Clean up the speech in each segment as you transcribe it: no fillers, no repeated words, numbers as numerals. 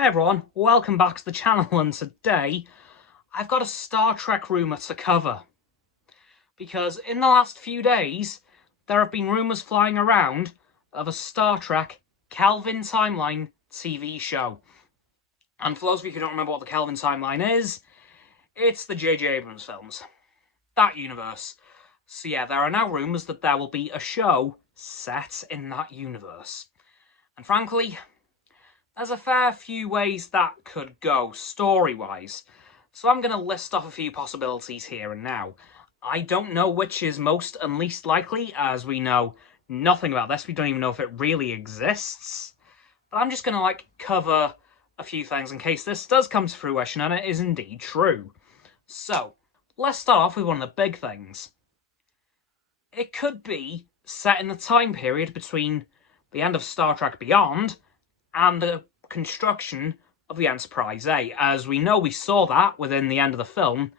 Hey everyone, welcome back to the channel, and today I've got a Star Trek rumour to cover. Because in the last few days, there have been rumours flying around of a Star Trek Kelvin timeline TV show. And for those of you who don't remember what the Kelvin timeline is, it's the J.J. Abrams films. That universe. So yeah, there are now rumours that there will be a show set in that universe. And frankly, there's a fair few ways that could go, story-wise. So I'm going to list off a few possibilities here and now. I don't know which is most and least likely, as we know nothing about this. We don't even know if it really exists. But I'm just going to, cover a few things in case this does come to fruition and it is indeed true. So, let's start off with one of the big things. It could be set in the time period between the end of Star Trek Beyond and the construction of the Enterprise A. As we know, we saw that within the end of the film.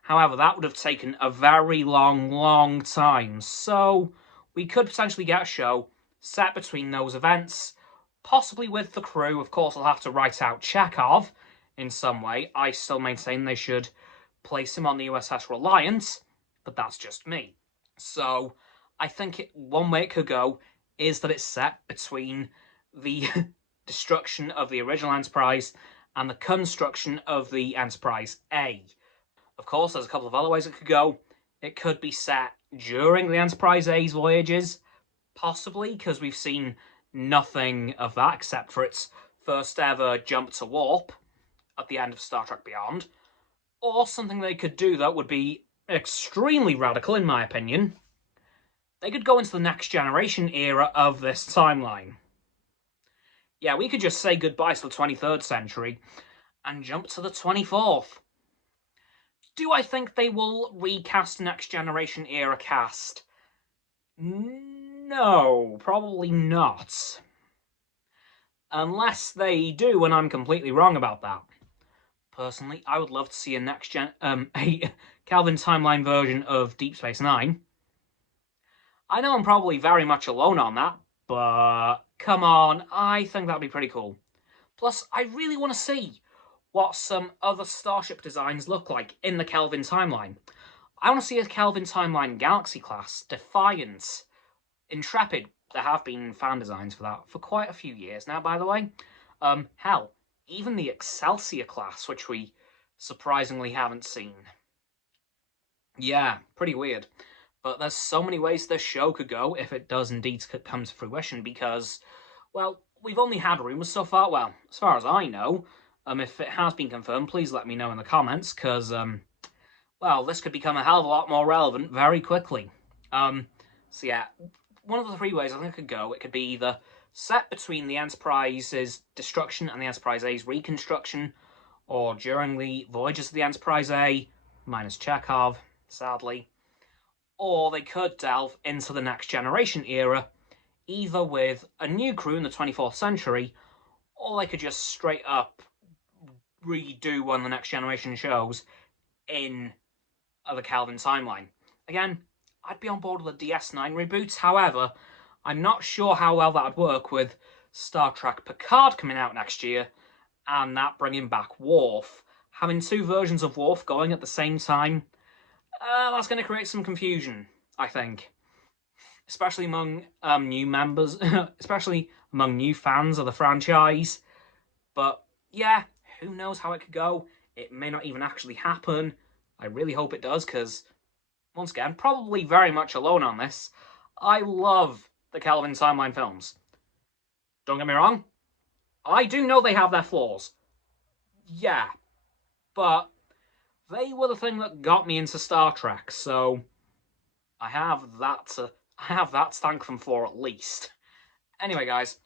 However, that would have taken a very long time. So we could potentially get a show set between those events, possibly with the crew. Of course, I'll have to write out Chekhov in some way. I still maintain they should place him on the USS Reliance, but that's just me. So I think one way it could go is that it's set between the destruction of the original Enterprise and the construction of the Enterprise A. Of course, there's a couple of other ways it could go. It could be set during the Enterprise A's voyages, possibly, because we've seen nothing of that except for its first ever jump to warp at the end of Star Trek Beyond. Or something they could do that would be extremely radical, in my opinion. They could go into the Next Generation era of this timeline. Yeah, we could just say goodbye to the 23rd century and jump to the 24th. Do I think they will recast the Next Generation era cast? No, probably not. Unless they do, and I'm completely wrong about that. Personally, I would love to see a Kelvin timeline version of Deep Space Nine. I know I'm probably very much alone on that, but come on, I think that'd be pretty cool. Plus, I really want to see what some other starship designs look like in the Kelvin timeline. I want to see a Kelvin timeline Galaxy class, Defiance, Intrepid. There have been fan designs for that for quite a few years now, by the way. Hell, even the Excelsior class, which we surprisingly haven't seen. Yeah, pretty weird. But there's so many ways this show could go if it does indeed come to fruition because, well, we've only had rumours so far. Well, as far as I know, if it has been confirmed, please let me know in the comments because, well, this could become a hell of a lot more relevant very quickly. So yeah, one of the three ways I think it could go, it could be either set between the Enterprise's destruction and the Enterprise A's reconstruction, or during the voyages of the Enterprise A, minus Chekhov, sadly. Or they could delve into the Next Generation era, either with a new crew in the 24th century, or they could just straight up redo one of the Next Generation shows in the Kelvin timeline. Again, I'd be on board with the DS9 reboots, however, I'm not sure how well that would work with Star Trek Picard coming out next year, and that bringing back Worf. Having two versions of Worf going at the same time, that's going to create some confusion, I think. Especially among new members, especially among new fans of the franchise. But yeah, who knows how it could go. It may not even actually happen. I really hope it does, because, once again, probably very much alone on this, I love the Kelvin timeline films. Don't get me wrong, I do know they have their flaws. Yeah, but they were the thing that got me into Star Trek, so I have that to thank them for at least. Anyway, guys,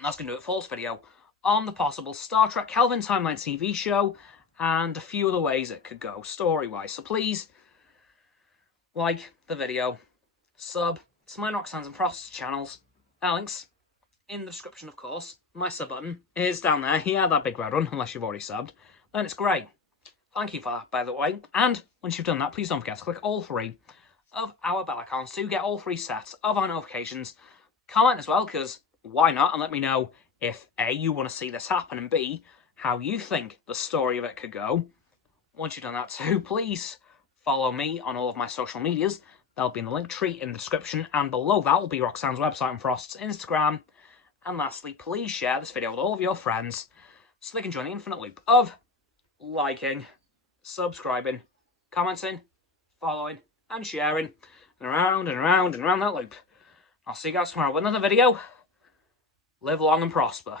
that's going to do it for this video on the possible Star Trek Kelvin timeline TV show and a few other ways it could go story-wise. So please like the video, sub to my Roxanne's and Frost's channels. Links in the description, of course. My sub button is down there. Yeah, that big red one, unless you've already subbed. Then it's great. Thank you for that, by the way. And once you've done that, please don't forget to click all three of our bell icons to get all three sets of our notifications. Comment as well, because why not? And let me know if A, you want to see this happen, and B, how you think the story of it could go. Once you've done that too, please follow me on all of my social medias. They'll be in the link tree in the description, and below that will be Roxanne's website and Frost's Instagram. And lastly, please share this video with all of your friends so they can join the infinite loop of liking, subscribing, commenting, following, and sharing, and around and around and around that loop. I'll see you guys tomorrow with another video. Live long and prosper.